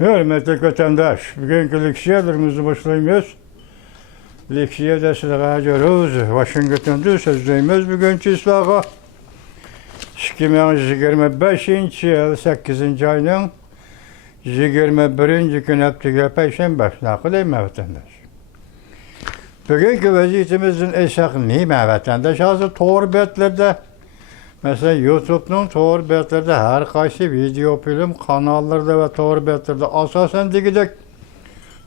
Hürmetli vatandaş, bugünkü leksiyalarımızı başlayıyoruz. Leksiya dersine görüyoruz. Washington'da sözlüğümüz bugünkü islaha 2025 yıl 8. ayının 21. gün haftaga Perşembe naqılayım vatandaş. Bugünkü vaziyetimizin esas neyme vatandaş? Hazır doğru betlerde mesela YouTube'nun doğru betlerde her kaysi video film kanallarda ve doğru betlerde asasen digidek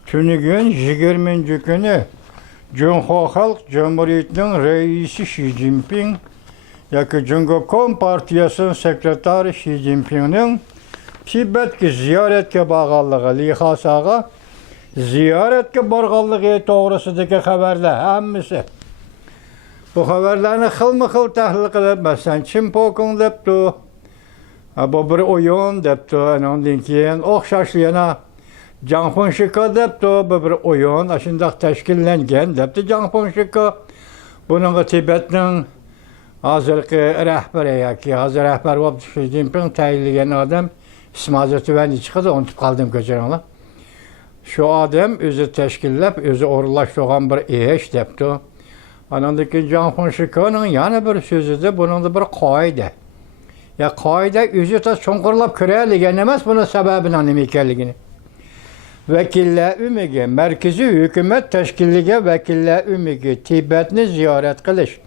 tünügün 20. günü Cumhur Halk Cumhuriyeti'nin reisi Xi Jinping yaki Cumhurbaşkanı Partiyası'nın sekreteri Xi Jinping'in Tibet'ki ziyaretke bağallığı lihasağa ziyaretke barğallığı doğrusudaki haberler hemmisi. Bu haberlerini xilma-xil tahlil qilib, masalan, Chimpokong debdi, bu bir oyun debdi, ondan keyin o'xshash yana Janxunshika debdi, bu bir oyun, shundoq tashkillangan debdi Janxunshika. Buningga Tibetning hozirgi rahbari yoki hozir rahbar bo'lib Xi Jinping tayinlagan odam ismi hozir tuvanni chiqadi, unutib qoldim, kechiringlar. Shu odam o'zi tashkillab, o'zi o'rinlashtirgan bir ish debdi. Anandaki Janxunshikaning yana bir so'zida buningda bir qoida. Ya qoida o'zi ta cho'nqirlab ko'radigan emas, buning sababini nima ekanligini. Vakillar umiga, markaziy hukumat tashkiliga vakillar umiga Tibetni ziyorat qilish,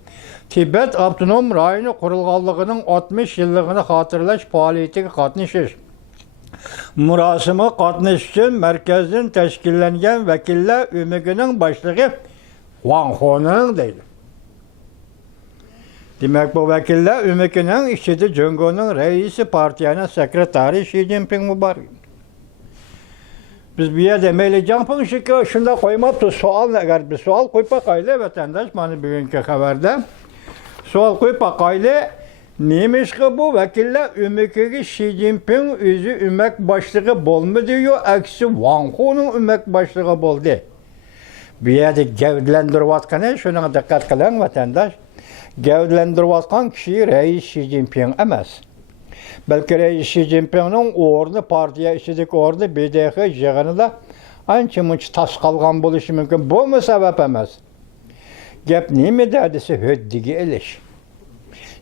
Tibet avtonom rayoni qurilganligining 60 yilligini xotirlash faoliyatiga qatnashish. Murosima qatnashish uchun markazdan tashkillangan vakillar umigining boshlig'i Wang Honing deydi. Demak, bu vakillar umikining ichida Jungoning raisi partiyaning sekretari Xi Jinping bor. Biz bu yerda mayli Janxunshika shunda qo'ymabdi savol, agar bir savol qo'yib qo'yayli vatandosh, mana bugungi xabarda savol qo'yib qo'yayli. Nemishqa bu vakillar umikiga Xi Jinping o'zi umak boshlig'i bo'lmadi-yu, aksi Wang Honing umak boshlig'i bo'ldi. Bu yerda gavdlantirayotgani shuna diqqat qiling vatandosh. Gavdlantirayotgan kishi rais Xi Jinping emas. Balki rais Xi Jinpingning o'rni partiya ichidagi o'rni BDH yig'inida ancha-muncha tas qolgan bo'lishi mumkin. Bu sabab emas. Gap nimada desa hoddiga elish.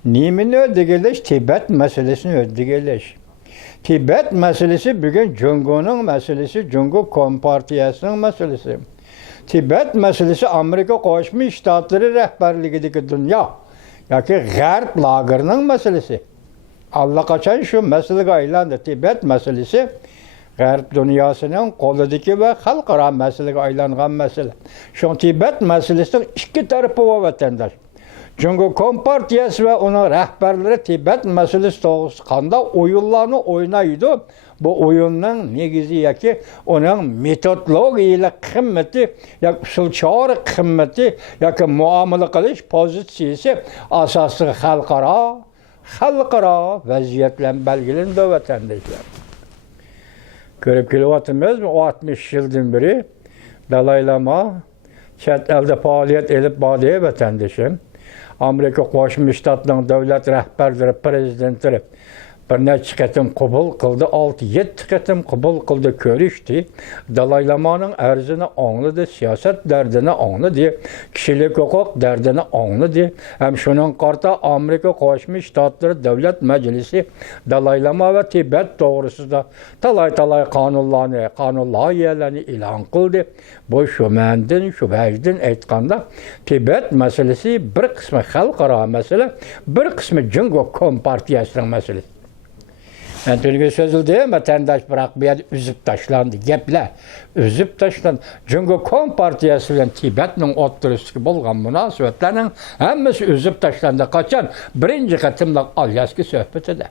Nimani hoddiga elish? Tibet masalasini hoddiga elish. Tibet masalasi bugun Jungoning masalasi, Jungo Kompartiyasining masalasi. Tibet meselesi Amerika Qo'shma Shtatlari rahbarligidagi dunyo yoki G'arb lagerining meselesi. Allaqachon shu masalaga aylandi. Tibet meselesi G'arb dunyosining qo'lidagi va xalqaro masalaga aylangan masala. Shu Tibet meselesining ikki tarafi bor vatandosh. Jungo Kompartiyasi va uning rahbarlari Tibet meselesi to'g'risida qanday o'yinlarni o'ynaydi? Bu o'yinning negizi yoki uning metodologiyalik qimmati yoki usulchor qimmati yoki muomala qilish pozitsiyasi asosiy xalqaro vaziyat bilan belgilandi vatandoshlar. Ko'rib kelyapmizmi 60 yildan beri Dalay Lama chet elda faoliyat olib bordi vatandoshim. Amerika Qo'shma Shtatlarining davlat rahbarlari, prezidentlari bir necha qatim qabul qildi, 6-7 qatim qabul qildi, ko'rishdi. Dalay Lamaning arzini angladi, siyosat dardini angladi, kishilik huquq dardini angladi. Ham shuning qarta Amerika Qo'shma Shtatlari Davlat Majlisi Dalay Lama va Tibet to'g'risida talay qonun loyihalarini e'lon qildi. Bu shu vajdan aytganda Tibet masalasi bir qismi xalqaro masala, bir qismi Jungo Kompartiyasining masalasi. Antoniga sözüldü, vatandaş bırak bir yerde üzüp taşlandı. Gepler üzüp taşlandı. Jungo Kompartiyası ile Tibet'nin oturuşu bolgan münasebetlerinin hemmesi üzüp taşlandı. Kaçan birinci katımla Alyaski sohbetide.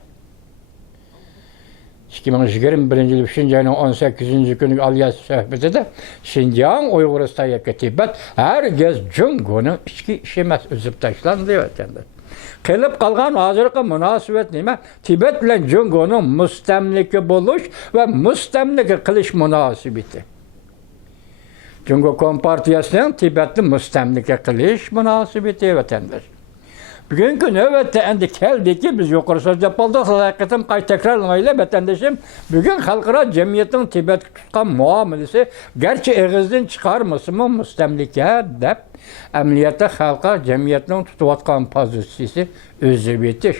2021 yıl 5. ayının 18. günü Alyaski sohbetide Şinjan, Uygurustan yoki Tibet herkes Jungo'nun içki işemez üzüp taşlandı vatandaş. Qilib qolgan hozirgi munosabat nima? Tibet bilan Jungoning mustamlika bo'lish va mustamlika qilish munosabati. Jungo Kompartiyasining Tibetni mustamlika qilish munosabati vatandosh. Bugünkü növbette endi keldi ki biz yukarı söz yapıldık. Hakikaten kay tekrarlamayla vatandaşım. Bugün halkara cemiyetin Tibet'e tutkan muamelesi gerçi eğizden çıkarması mı müstemlike dep emniyette halka cemiyetinin tutuvatkan pozisyisi özü bitiş.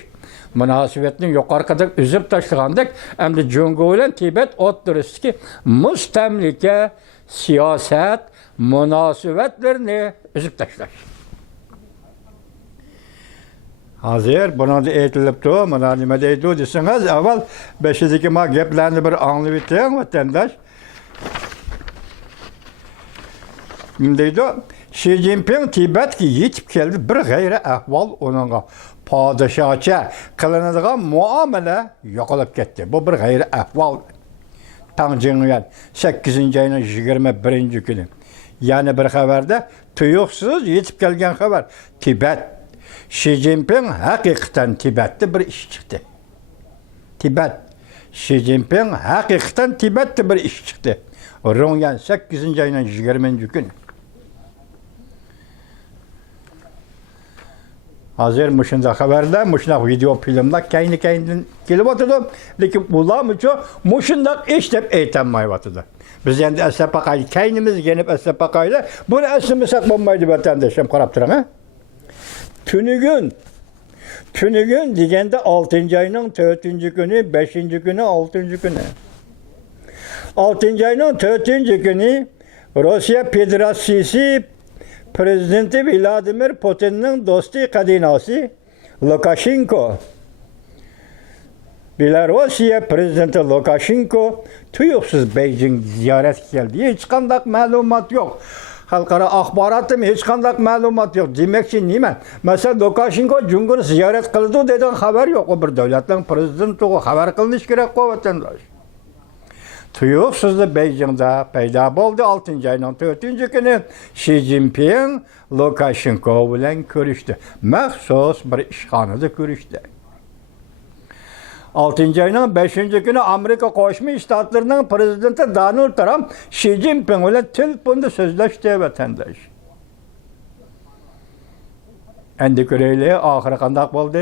Münasebetini yukarı kadar üzüp taşıgandık. Hem de Cungo ile Tibet otururuz ki müstemlike siyaset münasebetlerini üzüp taşlar. Hazır, buna da eğitilip de, buna nime deydi desiniz, evvel beşideki ma geplerini bir anlayıp ettiğin vatandaş. Deydi, Xi Jinping Tibet'e yetip geldi, bir gayri ahval onunla padişahça kılınadığın muamele yokulub ketdi. Bu bir gayri ahval. Tanjingyan 8. ayının 21. günü. Yani bir haberde tuyuksuz yetip gelgen haber. Tibet. Xi Jinping hakikaten Tibet'te bir iş çıktı. Tibet. Xi Jinping hakikaten Tibet'te bir iş çıktı. Rongyan 8. ayının 20. günü. Hazır muşunda haberde, muşunda video filmde kendi gelip oturdu. Lakin bulamıcı muşunda işlep eğitemmeyi oturdu. Biz yani esnafakayı, kendimiz gelip esnafakayla bunu esnafı saklanmaydı vatandaşım karap duran ha? Tünügün degende 6. ayının 4. günü, 5. günü, 6. günü. 6. ayının 4. günü Rusya Federasyonu Prezidenti Vladimir Putin'in dostu kadinası Lukashenko. Belarusya Prezidenti Lukashenko tuyuksuz Beijing ziyaret geldi. Hiç kandak malumat yok. Halkara ahbaratım hiç kandak malumat yok. Demek ki neymen? Mesela Lukashenko Cumhur'u ziyaret kıldı dediğin haber yok. O bir devletin prezidenti o haber kılmış gerek o vatandaş. Tuyuksuzda Beijing'de peyda oldu 6. ayının 4. günü Xi Jinping Lukashenko ile görüştü. Məxsus bir işxanada görüştü. 6. ayının 5. günü Amerika Qoşmuş Ştatlarının prezidenti Donald Trump Xi Jinping ile telefonda sözleşti vatandaş. Endi göreyli ahire kandak oldu.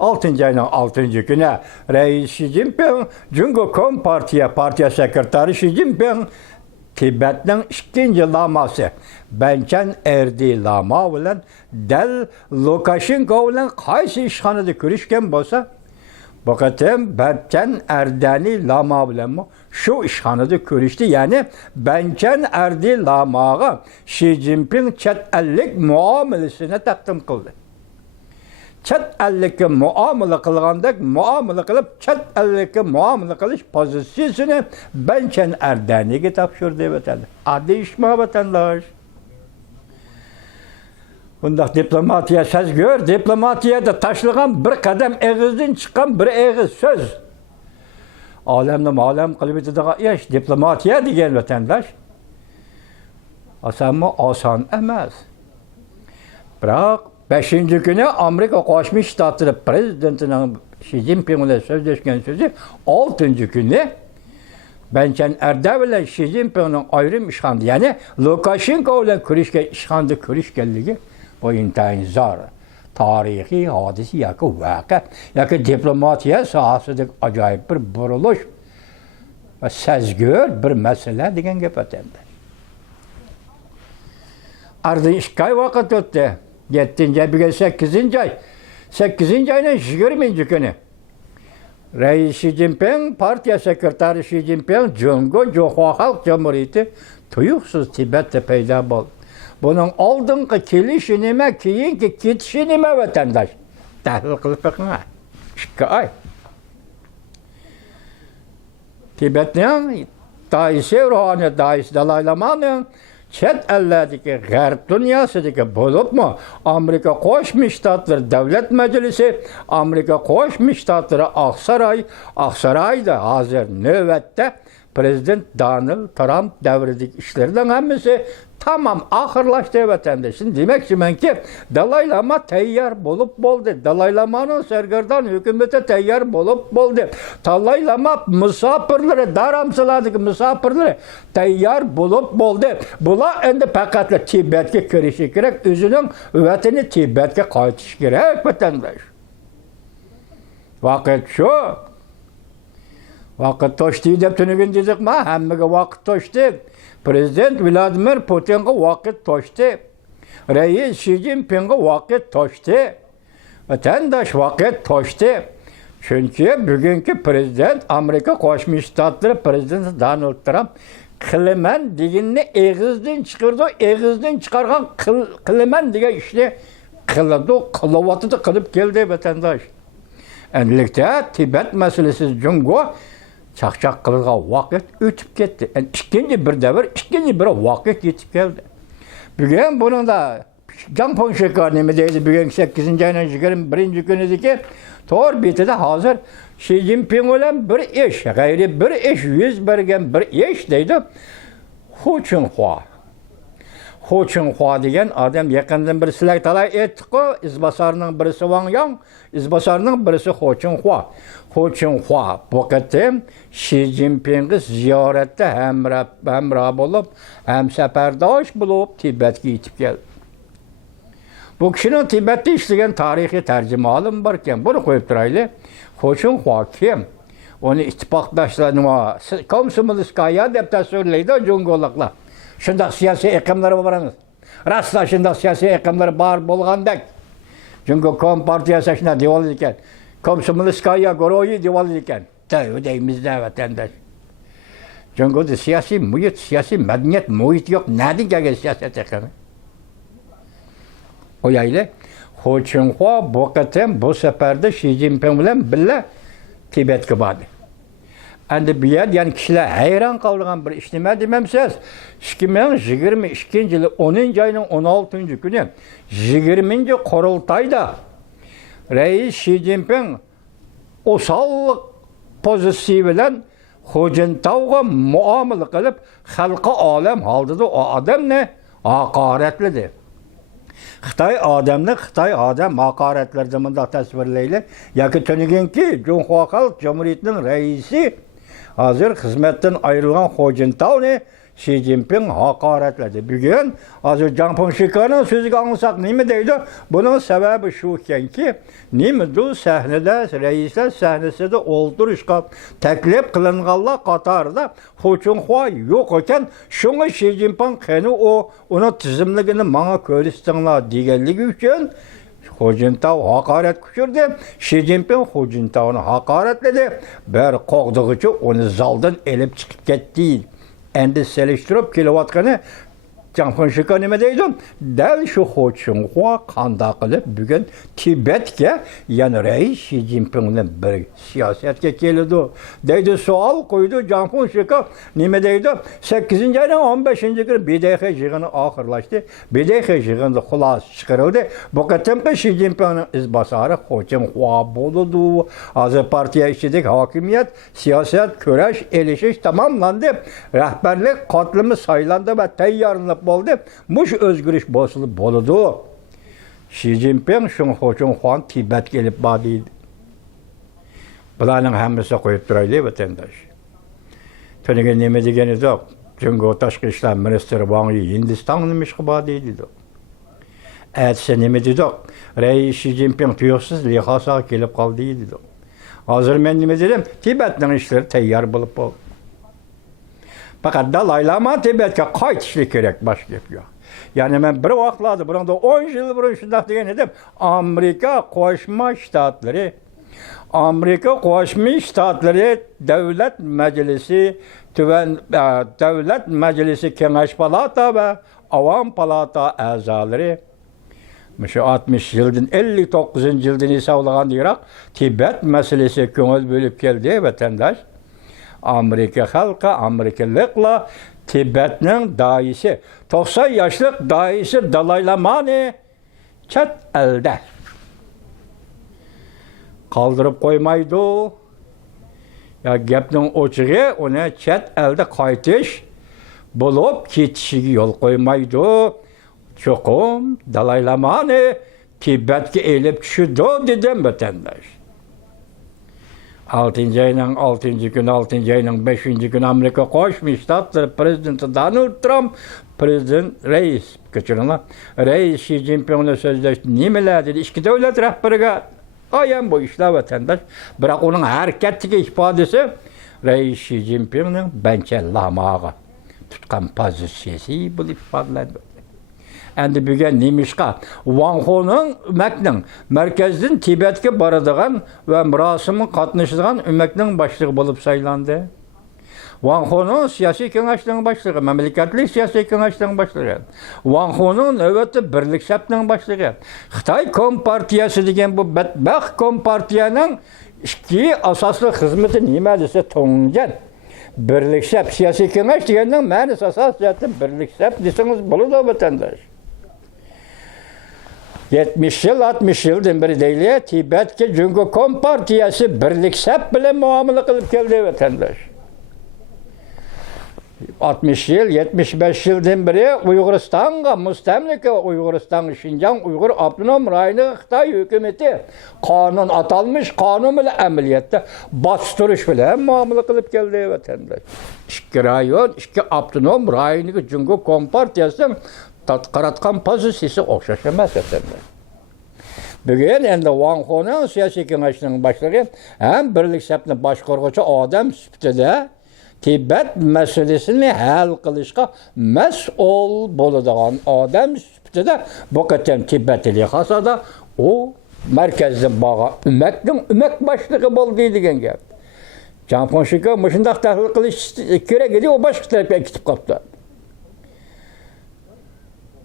6. ayının 6. günü Reis Xi Jinping, Cungo Kom Partiya sekreteri Xi Jinping, Tibet'in 2. laması Benchen Erdi lama ile del Lukashenko ile qaysi işxanada görüşken bolsa, bakatım Benchen Erdani lama bilen şu işxanada görüştü. Yani Benchen Erdi lamağa Xi Jinping chet ellik muamelesine takdim kıldı. Chet ellik'e muamele kılgandek muamele kılıp chet ellik'e muamele kılış pozisyonu Benchen Erdani'ye tapşırdı vatandaş. Adı işma vatandaş. Bunda diplomatiya söz gör, diplomatiyada taşlıgan bir kadem eğizden çıkan bir eğiz söz. Alemde malem kılıp etdiği iş diplomatiya diyen vatandaş. Asan emas. Bırak 5. günü Amerika Qoşmuş Ştatları prezidentinin Xi Jinping ile sözleşken sözü 6. günü Benchen Erdi ile Xi Jinping'in ayrım işxandı. Yani Lukashenko ile işxandı görüşkenliği bu intayin zor. Tarihi hadisi yakı vaka, yakı diplomatiya sahasıdır acayip bir buruluş ve sezgör bir mesele degen gep ötemdi. Ardın 2 ay vakit öttü. 7. bir 8. ay. 8. ayının 20. günü. Reis Xi Jinping, partiya sekreteri Xi Jinping, Cungo Halk Cumhuriyeti tuyuksuz Tibet'te peyda oldu. Bunun aldığınki kilişi nime, kiyinki kitişi nime vatandaş. Tahlil kılıp bakına. 2 ay. Tibet'in daisi ruhani, daisi Dalai Lama'nın chet ellerdeki, Garp dünyasıdaki bulup mu Amerika Qoşmuş Ştatları Devlet Meclisi, Amerika Qoşmuş Ştatları Aksaray'da hazır növbette Prezident Donald Trump devredeki işlerden hemisi tamam ahırlaştı vatandaş. Şimdi demek ki Dalai Lama teyyar bolup boldu. Dalai Lama'nın sergerdan hükümete teyyar bolup boldu. Dalai Lama misafirleri, daramsıladık misafirleri teyyar bolup boldu. Bula endi pakatla Tibet'e kirişi gerek. Özünün vatini Tibet'e kaytiş gerek vatandaş. Vakit şu. Vakit toştu dep tünügün dedik ma, hemmege vakit toştu. Prezident Vladimir Putin'e vakit toştu. Reis Xi Jinping'e vakit toştu. Vatandaş vakit toştu. Çünkü bugünkü prezident Amerika Koşmuş Ştatları prezidenti Donald Trump kılımen diginini eğizden çıkardı. Eğizden çıkargan kılımen diye işte kılıdı, kılıvatı da kılıp geldi vatandaş. Endilikte Tibet meselesi Jungo çakçak kılga vakit ötüp gitti. Yani ikinci bir devir, ikinci bir vakit yetip geldi. Bugün bunun da Jampon şekarnemideydi. Bugün 8. ayının şekerin 1. günüdeki Tor bitide hazır Xi Jinping olan bir iş, gayri bir iş, yüz bergen bir iş deydi. Hu Chunhua. Hu Chunhua degan adam yakından bir silay talay ettik o. İzbasarının birisi Wang Yang, İzbasarının birisi Hu Chunhua. Hu Chunhua bu qatim Xi Jinping'i ziyarette hemrah bulup, hem seferdaş bulup Tibet'e yetip geldi. Bu kişinin Tibet'te işleyen tarihi tercümanı varken bunu koyup duraylı. Hu Chunhua kim? Onu ittifakdaşlarına Komsomolskaya dep de söyleydi Cungolaklar. Şundak siyasi ekimleri varınız. Rastla şundak siyasi ekimleri bar bolgandek. Çünkü Kom partiyası şuna divalı iken. Komsomolskaya goroyu divalı iken. Ödeyimizde vatandaş. Çünkü de siyasi muhit, siyasi medeniyet muhit yok. Nereden geldi siyaset ekimi? O yayla Hu Chunhua bu qatim bu seferde Xi Jinping bilan birga Tibet'e bordi. Endi bu yer yani kişiler hayran kaldıran bir iş nima dememsiz. 2022 yılı 10. ayının 16. günü 20. kurultayda Reis Xi Jinping usallık pozisyonu bilan Hu Jintao'ga muamele kılıp halka alem haldıdı. O adam ne? Hakaretledi. Xitay adam hakaretler zamanında tasvirleyle. Yakı tönügenki Cumhuriyet Halk Cumhuriyeti'nin reisi hazır hizmetten ayrılan Hu Jintao'nu Xi Jinping hakaretledi. Bugün hazır Jampon Şikar'ın sözü anlasak neymi deydi? Bunun sebebi şu ki neymi du sahnede reisler sahnesinde olduruşka teklif kılınğanlar Katar'da Hu Chunhua yok iken şunu Xi Jinping onu tizimligini bana köylüsünler diyenliği için Hu Jintao hakaret küçürdü. Xi Jinping Hu Jintao'nu hakaretledi. Bir qoğduğucu onu zaldan elip çıkıp gitti. Endi seliştirip kilovatkanı Jampon Şika nime deydim? Del şu Hu Chunhua kanda kılıp bugün Tibet'e yani Reis Xi Jinping'in bir siyasetke geldi. Deydi sual koydu Jampon Şika nime deydi? 8. ayının 15. günü BDH yığını ahırlaştı. BDH yığında xulas çıkarıldı. Bu qatimki Xi Jinping'in izbasarı Hu Chunhua bulundu. Azı partiya işledik hakimiyet, siyaset, köreş, elişiş tamamlandı. Rehberlik katlımı saylandı ve teyyarlanıp oldu. Muş özgürlük basılı boludu. Xi Jinping şun Hu Chunhua'nın Tibet gelip badiydi. Bularning hammasi koyup duraylı vatandaş. Tönüge neme degeni yok. Çünkü Tashqi ishlar ministri Wang Yi Hindiston'un işi badiydi. Әтсе neme dedi? Reis Xi Jinping tuyuqsuz lihasa gelip kaldı dedi. Hazır men neme dedim? Tibet'nin işleri teyyar bulup oldu. Fakat Dalai Lama Tibet'e qaytishlik kerak başka yapıyor. Yani ben bir vaqtlarda burada 10 yıl burun şunday degan edim. Amerika Qo'shma Shtatları Davlat Majlisi Davlat Majlisi Kengash Palata ve Avam Palata a'zolari şu 60 yıldan 59 yıldan hesablagan diyorak Tibet meselesi ko'ngil bo'lib keldi vatandaş. Amerika halkı, Amerikalıkla Tibet'nin daisi, 90 yaşlık daisi Dalai Lama'nı çet elde kaldırıp koymaydı. Ya gepnin oçuğu ona çet elde kaytiş bulup ketişige yol koymaydı. Çokum Dalai Tibet'e eğilip düşürdü dedim vatandaş. 6. ayının 6. gün, 6. ayının 5. gün Amerika Koşmuş Ştatları Prezidenti Donald Trump, reis Xi Jinping'le sözleşti. Nimeler dedi, iki devlet rehberine ayan bu işler vatandaş. Bırak onun hareketli ifadesi, Reis Xi Jinping'in bence lamağı tutkan pozisyonu bu ifadelendi. Endi bugün Nimişka, Wang Ho'nun ümekinin merkezden Tibet'e baradığan ve mürasımın katlaştığan ümekinin başlığı bulup saylandı. Wang Ho'nun siyasi kengaşlığının başlığı, memleketli siyasi kengaşlığının başlığı. Wang Ho'nun növbeti birlik septinin başlığı. Xitay Kompartiyası degen bu bedbaxt Kompartiyanın iki asaslı hizmeti nime dese toğuncan. Birlik sep, siyasi kengaş degenin ma'nisi asas zaten birlik sep deseniz bulur da vatandaş. 70 yıl, 60 yıldan beri değil, Tibet'e Cumhur Kompartiyası birlik sep bile muamele kılıp geldi vatandaş. 60 yıl, 75 yıldan beri Uyguristan'a, müstemlike Uyguristan'ı, Şincan Uygur Abdünom Rayını Xitay hükümeti kanun atalmış, kanun bile ameliyette bastırış bile muamele kılıp geldi vatandaş. İki rayon, iki Abdünom Rayını Cumhur Kompartiyası'nın karatkan pozisyonu okşaşamaz vatandaş. Bugün endi Wang Ho'nun siyasi kengaşlığının başlığı hem birlik sepini başqurgucu adam süptide Tibet meselesini hal qilishga mas'ul bo'ladigan odam sifatida bu qatam Tibetlik hasada o markazdan bağa ümek başlığı bo'ldi degan gap. Janponshika mushundaq tahlil qilish kerak edi, o boshqa tarafga ketib qoldi.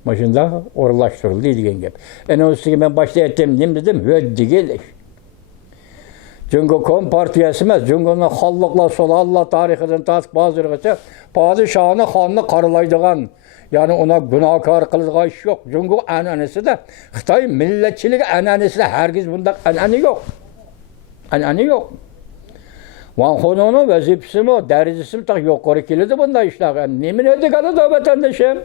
Maşında orlaştırıldı degan gap. Ana ustiga men başta aytdim, nim dedim, höddigel. Cumhur Kompartiyası emas, Cumhur'un xallıqlar sol Allah tarixidan tatib bazırgacha padişahını, xanını qaralaydigan, yani ona günahkar qiladigan ish yo'q. Cumhur an'anasida Xitoy millatchiligi an'anasida hargiz bundaq an'ana yo'q. An'ana yo'q. Wang Ho'nun vazifasimi, darajasimi taq yuqori keladi bunday ishlar. Nima degani da vatandoshim?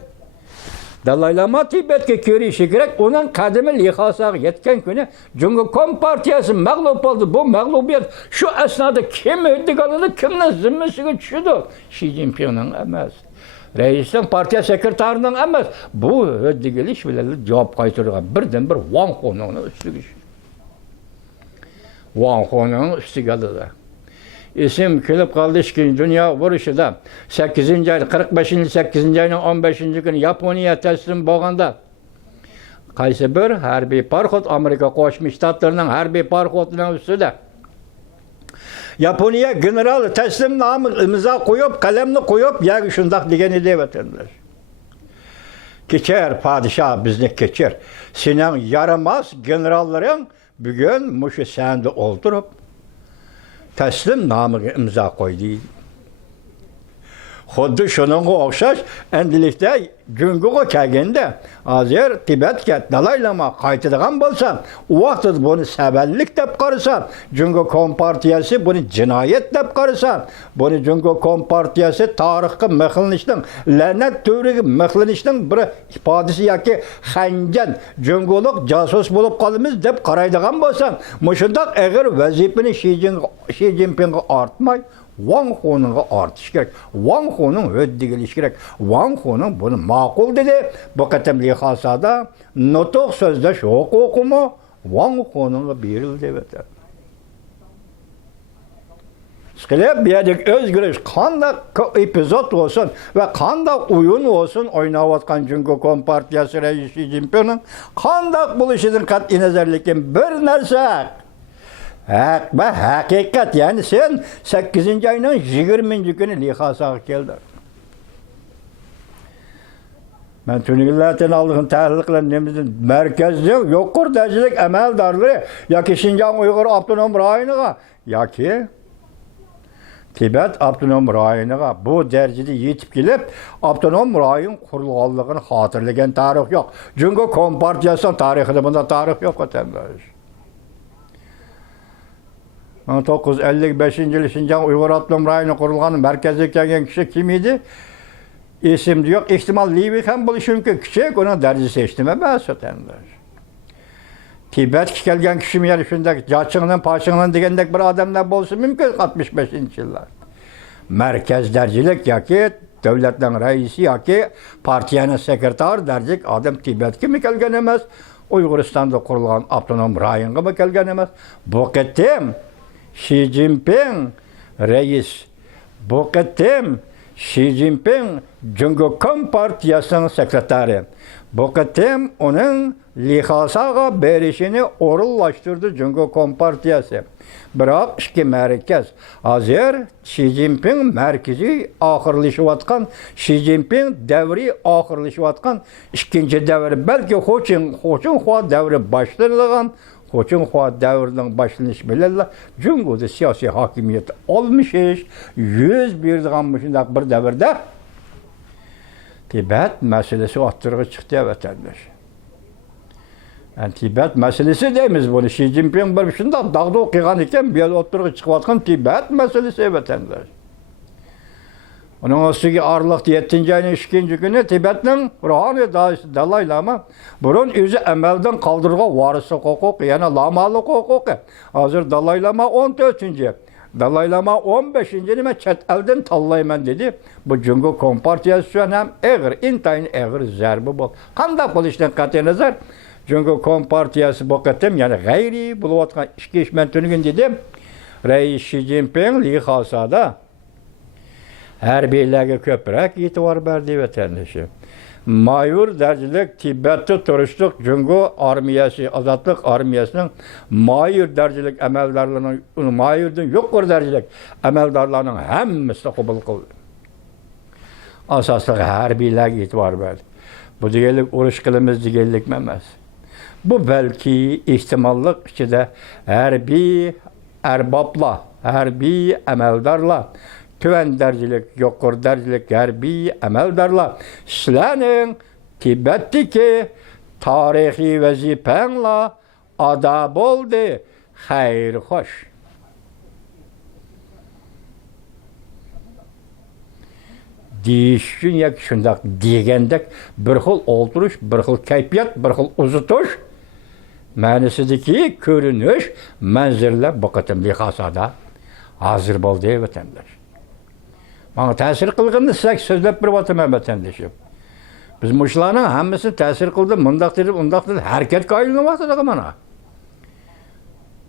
Dalai Lama Tibet'e kirişi gerek, onun kademi lihasa yetken günü Cumhur Kompartiyası mağlup oldu. Bu mağlubiyet şu esnada kim ödügalıdı, kimden zimmesine düşürdü? Xi Jinping'in emez. Reisin partiya sekreterinin emez. Bu ödügeliş bile cevap kaytırılan birden bir Wang Ho'nun üstü güç. Wang Ho'nun üstü geldi. İsim kelip kaldı ki dünya vuruşuda 8. ay 45. 8. ayının 15. günü Yaponiya teslim bolganda qaysi bir harbiy parxod Amerika Qo'shma Shtatlarining harbiy parxodining ustida Yaponiya generali taslimnoma imzo qo'yib, qalamni qo'yib, yagi shundaq degan edi vatandosh. Kechir podshoh bizni kechir. Sening yaramas generallaring bugun mushu sanda o'ltirib taslimnomaga imzo qo'ydi. Xuddi shunga o'xshash endilikda Cumhurga kelganda hozir Tibetga Dalai Lama qaytadigan bo'lsa, u vaqtda buni saballik deb qarasan, Cumhur Kompartiyasi buni jinoyat deb qarasan, buni Cumhur Kompartiyasi tarixga mixlanishning, la'nat turiga mixlanishning bir ifodasi yoki xanjan Cumhurlik josus bo'lib qolamiz deb qaraydigan bo'lsan, mushundaq og'ir vazifani Xi Jinpingga ortmay Wang Ho'nun artış gerek. Wang Ho'nun öddigiliş gerek. Wang Ho'nun bunu makul dedi. Bu qatam lihasada nutuq sözdeş hukukumu Wang Ho'nun'a berildi. Sıkılıp bir özgürlüş kandak epizod olsun ve kandak oyun olsun oynavatkan Cumhur Kompartiyası Reisi Xi Jinping'in kandak buluşunun kat'i nazarlikin bir narsa. Hakikat yani sen 8. ayının 20. günü lihasa geldin. Ben tünüllerden aldığım tahlilliklerin nemizin merkezde yukarı derecelik emeldarları ya ki Şincan Uygur Abdünom Rayı'na ya ki Tibet Abdünom Rayı'na bu derecede yetip gelip Abdünom Rayı'nın kurulğanlığını hatırlayan tarih yok. Cumhur Kompartiyası'nın tarihinde bunda tarih yok vatandaş. 1955 yılı Şincan Uygur Abdünom Rayı'nın kurulğanı merkezde gelgen kişi kim idi? esimde yok. İhtimal Livi ham bo'lishi mumkin. Kichik uning darajasi eşitme emas vatandosh. Tibet kelgan kishi yana shunday jachingdan, pochingdan degandek bir odamlar bo'lsa mumkin 65-yillar. Markaz darajalik yoki davlatning raisi yoki partiyaning sekretari darajalik odam Tibetga kelgan emas. Uyg'uristonda qurilgan avtonom rayonga kelgan emas. Bu qatim Xi Jinping reis, bu qatim Xi Jinping Cumhuriyet Partiyasının sekreteri. Bu qatim onun lihasaga berişini orullaştırdı Cumhuriyet Partiyası. Biroq ikki merkez. Hazır Xi Jinping merkezi ahırlaşıvatkan, Xi Jinping devri ahırlaşıvatkan ikinci devri belki Hoçinhua devri başlanılan Hoçinhua devrinin başlanışı bilenler Cumhuriyet'de siyasi hakimiyet olmuş iş, 100 bir bir devirde Tibet meselesi ortaya çıktı vatandaş. Yani Tibet meselesi deyimiz bunu. Xi Jinping bir şunda dağda okuyan iken bir yerde ortaya çıkıvatkan Tibet meselesi vatandaş. Onun üstüki Aralık 7. ayının 2. günü Tibet'in ruhani Dalai Lama bunun yüzü emelden kaldırığa varısı hukuk, yani lamalık hukuk. Hazır Dalai Lama 14. Dalai Lama 15. nime çet elden tallayman dedi. Bu Cumhuriyet Kompartiyası hem intayın ağır zerbi bol. Kandak bol işten katı nazar. Cumhuriyet Kompartiyası bu katım yani gayri buluvatkan işki işmen tünügün dedim. Reis Xi Jinping lihasada harbiylarga ko'proq e'tibor berdi vatandaşı. Mayur derecelik Tibet'te turistlik Cumhuriyet Armiyası, Azatlık Armiyasının mayur derecelik emeldarlarının, mayurdan yukarı derecelik emeldarlarının hemmisi kabul kıldı. Asaslı harbiylarga e'tibor berdi. Bu degelik uruş kılımız degelik emas. Bu belki ihtimallik içinde harbiy erbabla, harbiy emeldarla tüven dercilik, yukarı dercilik, harbiy emeldarlar. Sizlerin Tibet'teki tarihi vazipenle adab oldu. Hayır, hoş. Deyişkin yak şundak degendek bir xil olturuş, bir xil kayfiyat, bir xil uzutuş ma'nosidagi ko'rinish, manzillar bu qatim lihasada hazır bo'ldi vatandaş. Bana ta'sir qilganini sizlarga so'zlab beryapman vatandoshim. Biz mushlarning hammasi ta'sir qildi, mundaq deb harakatga aylanyapti mana.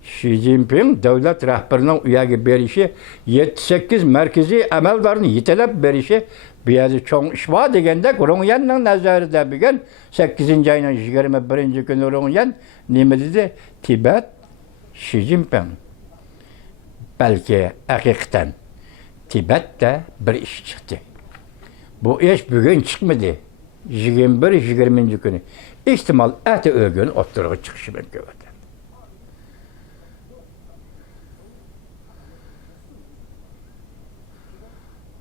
Xi Jinping davlat rahbarining uyaga berishi, 7-8 markaziy amaldarni yetalab berishi bu yerda cho'ng ish bor deganda Ro'ngyanning nazarida bo'lgan 8-oyning 21-kuni Ro'ngyan nima dedi? Tibet Xi Jinping balki haqiqatan Tibet'te bir iş çıktı. Bu iş bugün çıkmadı. 21-20 günü. İhtimal eti ögün oturuğa çıkışı mümkün.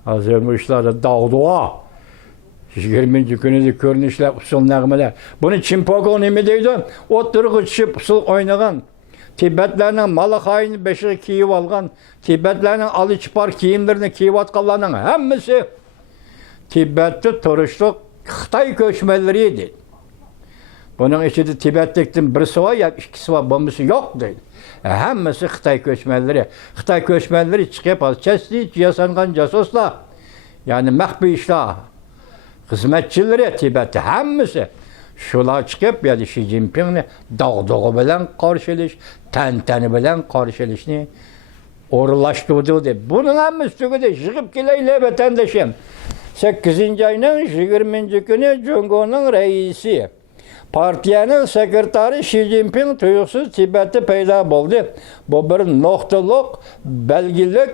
Hazırmışlar dağdığa. 20. günü de görünüşler, usul nəğmələr. Bunu Çimpogo nemi deydi? Oturuğa çıkıp usul oynayan. Tibetlerinin malı haini beşiği kiyip algan, Tibetlerinin alı çıpar kiyimlerini kiyip atkanlarının hemmisi Tibet'te turistlik Xitay göçmenleriydi. Bunun içinde Tibet'likten birisi var ya ikisi var, bombası yok değil. Hemmisi Xitay göçmenleri. Xitay göçmenleri çıkıp alçesli yasangan casuslar, yani mehbi işler, hizmetçileri Tibet'te hemmisi. Şular çıkıp ya Xi Jinping'ni dağ bilen karşılaş, tenteni bilen karşılaşını orlaştırdı. Bunun hemmisi de çıkıp gileyle vatandaşım. 8. ayının 20. günü Cumhuriyet'in reisi, partiyanın sekreteri Xi Jinping tuyuksuz Tibet'te peyda oldu. Bu bir noktalık, belgilik,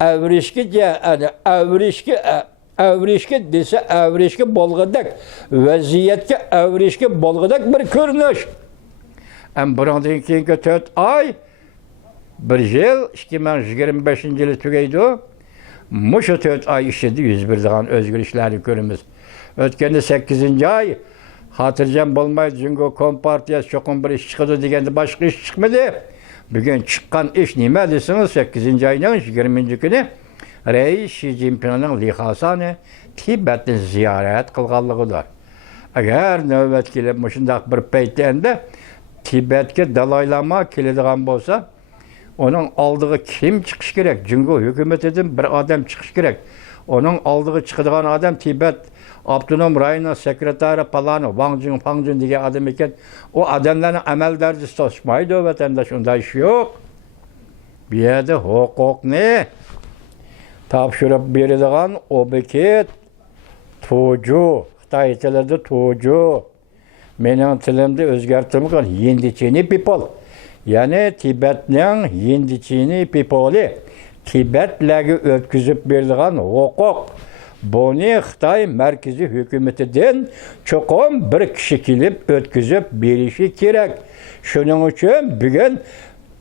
evrişki dese evrişki bolgadak, vaziyetki evrişki bolgadak bir görünüş. Bundan keyingi 4 ay, bir yıl, 2025 yılı tügeydi o. Muşu 4 ay işledi 101 dağın özgür işlerini görümüz. Ötkende 8. ay, hatırlayacağım olmaydı, Cumhuriyet Kompartiyası çoğun bir iş çıkıyordu degende başka iş çıkmadı. Bugün çıkan iş nime desiniz 8. ayının 20. günü Reis Xi Jinping'in lihasını Tibetni ziyaret kılganlıgıdır. Eğer nöbet kelip muşundaq bir peytende Tibet'e dalaylama keladigan bolsa, onun aldığı kim çıkış gerek? Cungo hükümetinden bir adam çıkış gerek. Onun aldığı çıkıdığan adam Tibet Abdunum Rayna sekreteri palanı Wang Jun diye adam iken o adamların amel derecesi tosmaydı o vatandaş. Onda iş yok. Bir yerde hukuk ne? Tapşırıp verildiğin obiket tuğcu. Xitay tilinde tuğcu. Menin tilimde özgertirmigen Hindiçini people. Yani Tibet'nin Hindiçini people'i Tibet'legi ötküzüp verildiğin hukuk. Bunu Xitay merkezi hükümetinden çokum bir kişi kilip ötküzüp verişi gerek. Şunun için bugün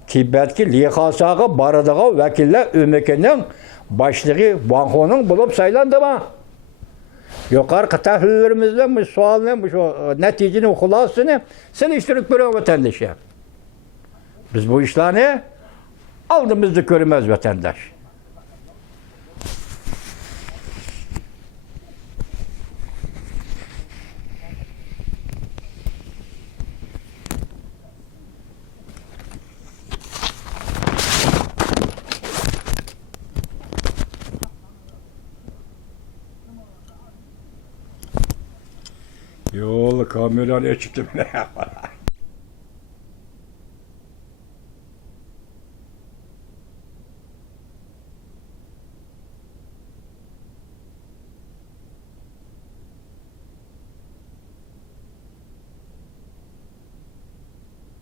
Tibet'ki lihasağı barıdığı vekiller ömekinin başlığı Wang Ho'nun bulup saylandı mı? Yukarı tahlilerimizden bu sualın bu neticinin hulasını sen iştirip böyle vatandaşa. Biz bu işlerini aldığımızda görmez vatandaş. Yol kameranı açtım.